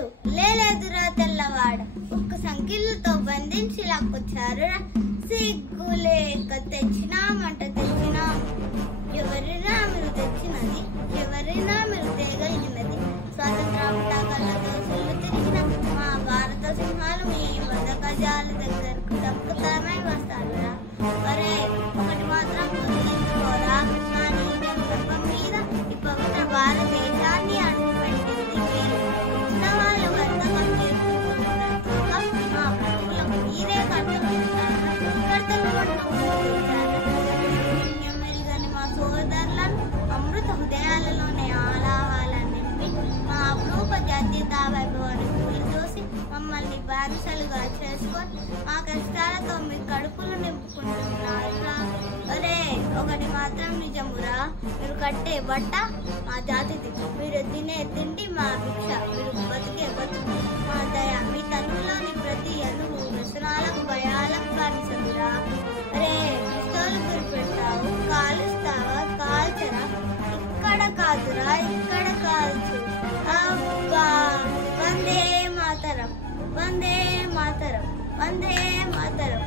లేదు లేదురా తెల్లవాడ ఒక్క సంఖ్యలతో బంధించి లాక్కొచ్చారురా సిగ్గులేక తెచ్చినామంట తెచ్చినాము ఎవరినా మీరు తెచ్చినది ఎవరినా మీరు తేగలిగినది స్వాతంత్ర పతాకాలతో సుళ్ళు తిరిగిన మా భారత సింహాలు మీ వద గజాల దగ్గరకు దక్కుతామై వస్తారురా ఒరే ఒకటి మాత్రం గుర్తుంచుకోరా నా నీలం గర్భం మీద ఈ పవిత్ర భారతదేశాన్ని అడుగుపెట్టింది మీరు ఉన్న వాళ్ళు వర్తకం చేసుకుంటున్నారు మా ప్రభువులకు మీరే కర్తవ్యం మా సోదరులను అమృత హృదయాలలోనే ఆలాహాలను నింపి మా అపురూప జాతీయతా వైభవాన్ని పూలు చూసి మమ్మల్ని బానిసలుగా చేసుకొని మా కష్టాలతో మీ కడుపులు నింపుకుంటున్నారురా ఒరే ఒకటి మాత్రం నిజమురా మీరు కట్టే బట్ట మా జాతిది మీరు తినే తిండి మా భిక్ష మీరు బతికే బతుకు మా దయ మీ తనులోని ప్రతి అణువు వ్యసనాలకు భయాలకు కాల్చదురా అరే పిస్తోలు గురిపెట్టావు కాలుస్తావా కాల్చరా ఇక్కడ కాదురా ఇక్కడ కాల్చు అబ్బా వందే మాతరం వందే మాతరం వందే మాతరం